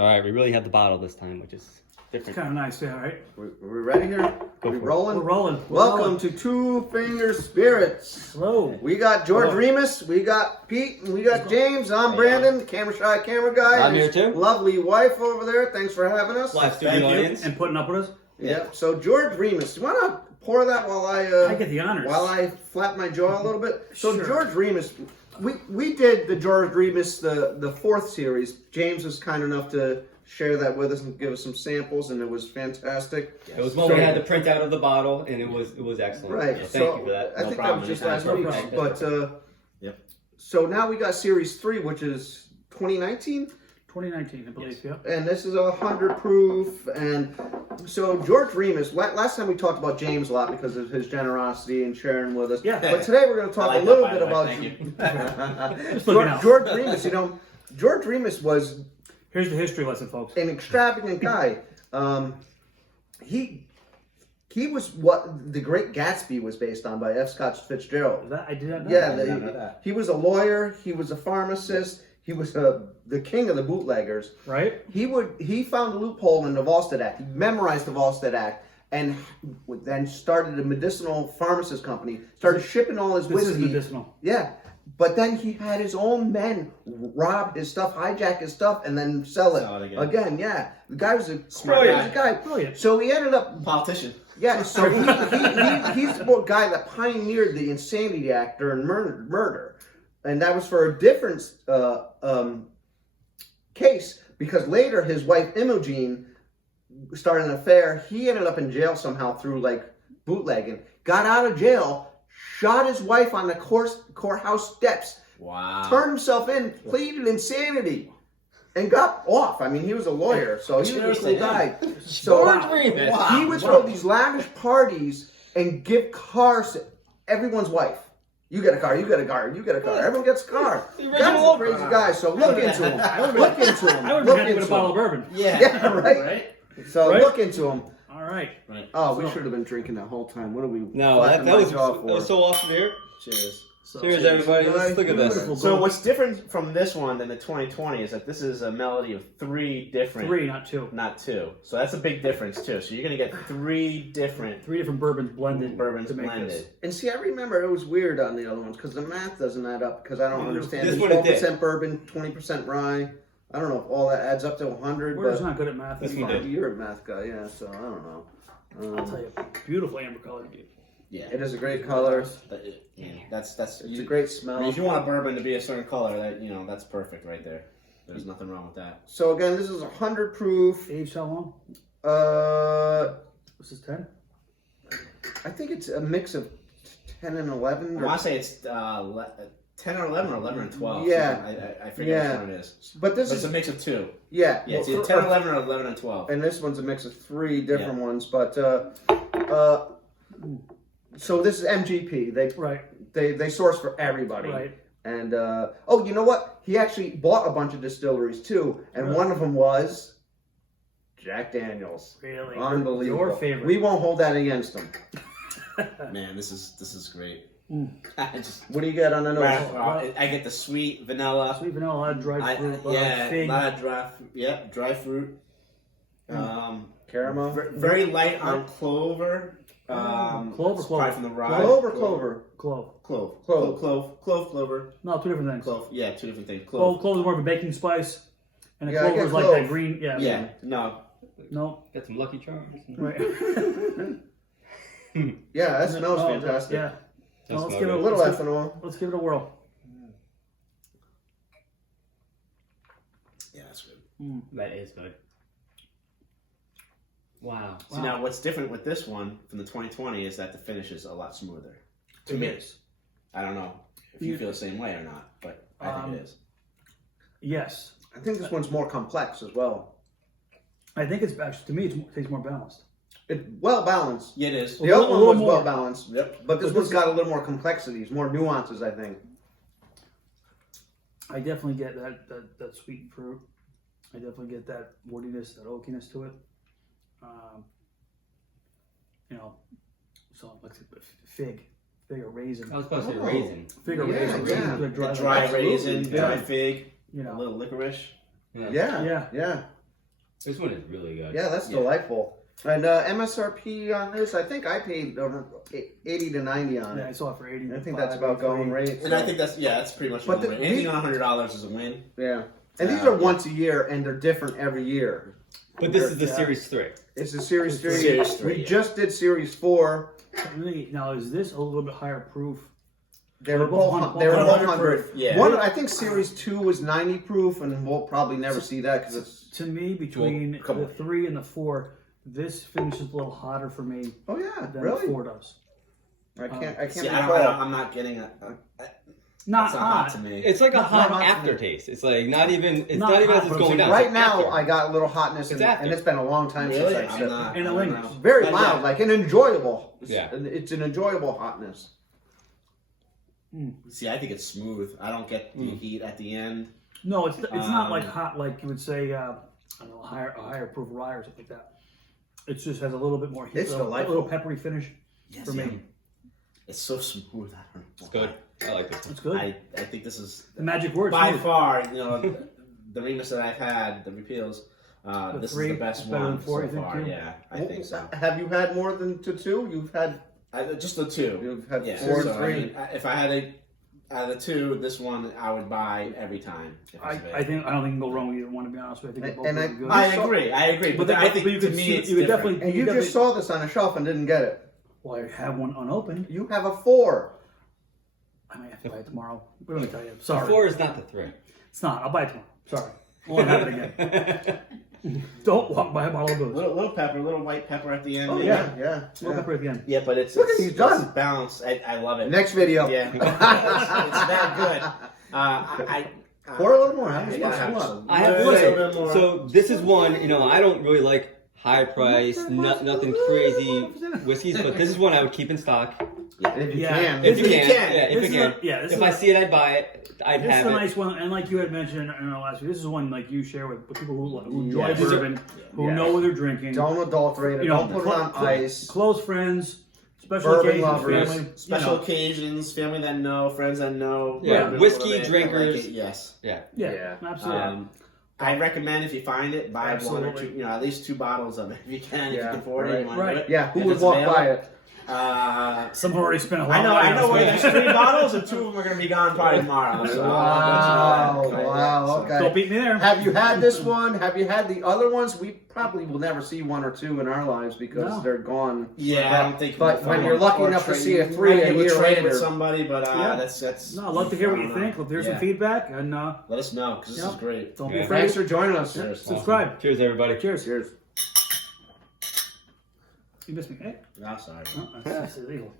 All right, we really have the bottle this time, which is It's different. kind of nice, yeah, right? We ready here? Go We for it. rolling? We're rolling. We're Welcome rolling. to Two Finger Spirits. Hello. We got George Hello. Remus, we got Pete, and we got James. I'm Brandon, the camera shy camera guy. I'm and here his too. Lovely wife over there. Thanks for having us. Live studio Thank you. audience. And putting up with us. Yep. So George Remus, you want to pour that while I get the honors. while I flap my jaw a little bit? So Sure. George Remus, we did the George Remus the fourth series. James was kind enough to share that with us and give us some samples, and it was fantastic. It was one we had to print out of the bottle, and it was excellent. Right. Yeah, so thank you for that. I No think problem. that was just Anytime. last No week. problem. But Yep. so now we got series 3, which is 2019. 2019, I believe, yeah. And this is 100 proof. And so George Remus, last time we talked about James a lot because of his generosity and sharing with us. Yeah. But today we're going to talk I like a little that, bit by the way. about Thank you. Just looking out. George Remus. George Remus was Here's the history lesson, folks. an extravagant guy. He was what The Great Gatsby was based on by F. Scott Fitzgerald. I did not know Yeah, that. didn't know that. he was a lawyer. He was a pharmacist. He was the king of the bootleggers. Right? He found a loophole in the Volstead Act. He memorized the Volstead Act and then started a medicinal pharmacist company. Started shipping all his This whiskey. is medicinal. Yeah, but then he had his own men rob his stuff, hijack his stuff, and then sell it, Sell it again. Yeah, the guy was a Smart crazy guy. Brilliant. So he ended up. Politician. Yeah, so he's the guy that pioneered the Insanity Act during murder. And that was for a different case, because later his wife Imogen started an affair. He ended up in jail somehow through bootlegging. Got out of jail, shot his wife on the courthouse steps, Wow. turned himself in, pleaded insanity, and got off. I mean, he was a lawyer, so he was a cool guy. So George Remus. Wow. he would throw these lavish parties and give cars to everyone's wife. You get a car, you get a car, you get a car. Everyone gets a car. The Guy's a original crazy guy, so look into him. Look into him. I would Look have had with a into bottle of him. bourbon. Yeah. Yeah, right? So Right? look into him. All right. Right. Oh, we So- should have been drinking that whole time. What are we? No, that flapping my was jaw that for? was so awesome here. Cheers. So, Cheers, everybody. Let's look at this. Beautiful So bourbon. what's different from this one than the 2020 is that this is a melody of 3 different, 3, not 2. not 2. So that's a big difference too. So you're gonna get 3 different 3 different bourbons blended. bourbons to make blended. this. And see, I remember it was weird on the other ones because the math doesn't add up because I don't understand. This It's one it did. 12% bourbon, 20% rye. I don't know if all that adds up to 100. We're just But not good at math. This anymore. one did. you're a math guy, yeah. So I don't know. I'll tell you, beautiful amber color. Yeah. It is a great color. That's It's you, a great I smell. mean, if you want a bourbon to be a certain color, that's perfect right there. There's nothing wrong with that. So again, this is 100 proof. Aged how long? This is 10? I think it's a mix of 10 and 11. I want to say it's 10 or 11 or 11 and 12. Yeah. I forget Yeah. which one it is. But this But it's is a mix of 2. yeah. Yeah, it's well, either 10 or 11 or 11 and 12. and this one's a mix of 3 different ones. But so this is MGP. Right. They source for everybody. Right. And oh, you know what? He actually bought a bunch of distilleries too, and Really? one of them was Jack Daniels. Really? Unbelievable. Your favorite. We won't hold that against him. Man, this is great. I just What do you get on the nose? I get the sweet vanilla. Sweet vanilla, a lot of dried fruit, a lot Yeah, of a fig. lot of dry fruit. Caramel. Very light on clover. Clove or it's clove? probably from the rye. Clove or clover? Clove. Clover. No, 2 different things. Clove. Yeah, 2 different things. Clove. Clove is more of a baking spice, and a Yeah, I clover get is like clove. that green. Yeah. Yeah, no. No. Got some Lucky Charms. Right. Yeah, that smells Oh, fantastic. Yeah. That No, let's smells give it A a little let's give, ethanol. let's give it a whirl. Yeah, that's good. That is good. Wow. See, now what's different with this one from the 2020 is that the finish is a lot smoother. To me. It is. I don't know if you feel the same way or not, but I think it is. Yes. I think this one's more complex as well. I think it's actually, to me, it tastes more balanced. It's well balanced. Yeah, it is. The other one little was more. well balanced. Yep. But this one's got a little more complexities, more nuances, I think. I definitely get that sweet fruit. I definitely get that woodiness, that oakiness to it. So like fig or raisin. I was supposed to say raisin. Fig or Yeah, raisin. yeah. Like Dry raisin, Absolutely, dry yeah. fig, You a know. little licorice. Yeah. Yeah. Yeah. This one is really good. Yeah, that's delightful. And MSRP on this, I think I paid over 80 to 90 on Yeah, I it. saw it for 80. I think that's about going rate. And I think that's pretty much But a win. Anything on $100 is a win. Yeah. And these are once a year, and they're different every year. But this is the Series 3. It's a Series 3. Series 3, We yeah. just did Series 4. Now, is this a little bit higher proof? They were both both 100 100. proof, yeah. One, I think Series 2 was 90 proof, and we'll probably never see that because it's. To me, between Well, come the on. 3 and the 4, this finishes a little hotter for me Oh yeah, than really? the 4 does. I can't See, recall. I'm not getting Not it's not hot hot. to me. It's like a Not hot hot to me. aftertaste. It's like not even. It's Not not, even hot, as it's but going it's down. Right It's now, after. I got a little hotness, It's and after. it's been a long time Really? since I I'm sipped. not. And it I don't lingers. know. Very But mild, yeah. like an enjoyable. Yeah. It's an enjoyable hotness. See, I think it's smooth. I don't get the heat at the end. No, it's not like hot like you would say, I don't know, a higher proof rye or something like that. It just has a little bit more heat, It's a delightful. little peppery finish for me. It's so smooth. I don't know. It's good. I like this one. It's good. I think this is The magic word. by smooth. far, the Remus that I've had, the Repeals. This is three the best is better than one four, so you think, far. too? Yeah, I think so. Have you had more than two? You've had Just the two. You've had Yeah, 4 and so, 3. I mean, if I had out of the two, this one I would buy every time. If it's I available. don't think you can go wrong with either one, to be honest with you. I think they're both And really good. I agree. But I think you to could me see- it's you could different. definitely- And you just saw this on a shelf and didn't get it. Well, I have one unopened. You have a 4. I might have to buy it tomorrow. What do I tell you? The Sorry. 4 is not the 3. It's not. I'll buy it tomorrow. Sorry. Won't happen again. Don't walk by a bottle of booze. Little pepper, little white pepper at the end. Oh maybe. yeah. Little pepper at the end. Yeah, but it's Look at he's done. It's balanced. I love it. Next video. Yeah, it's that good. Pour a little more. How much Yeah, you want? absolutely. I have to A say, little bit more. so this is one, I don't really like high price, nothing crazy whiskeys, but this is one I would keep in stock. If you Yeah. can. If you you can. can. Yeah, if This you is can. this If is I see it, I'd buy it. I'd This have is a it. nice one, and like you had mentioned in our last week, this is one like you share with people who enjoy Yes. bourbon, who Yes. know what they're drinking. Don't adulterate it. Don't put it on ice. Close friends, special Bourbon occasions, lovers, family. Special occasions, family that know, friends that know. Yeah, whatever, whiskey whatever, drinkers. like it, yes. Yeah. Yeah, absolutely. I recommend if you find it, buy one or Absolutely. two, at least 2 bottles of it if you can. If you Yeah, can afford it, right. you want to do it. Yeah, who If would it's walk available. by it? Someone already spent a lot I of know. money I on know. this Where one. there's 3 bottles, and 2 of them are going to be gone probably tomorrow. So Wow, I'll let you know. wow, So- okay. Don't beat me there. Have you had this one? Have you had the other ones? We probably will never see 1 or 2 in our lives because No. they're gone. Yeah, I don't think. But we'll when you're lucky or enough to trade- see a you 3 might a be able to year trade with later. somebody, but Yeah. that's. No, I'd love to hear what I you don't think. know. If there's some Yeah. feedback, and Let us know because this Yeah. is great. don't be Yeah. afraid. Thanks for joining us. Cheers. Subscribe. Cheers, everybody. Cheers. Cheers. You missed me. Hey. I'm sorry. No, that's illegal.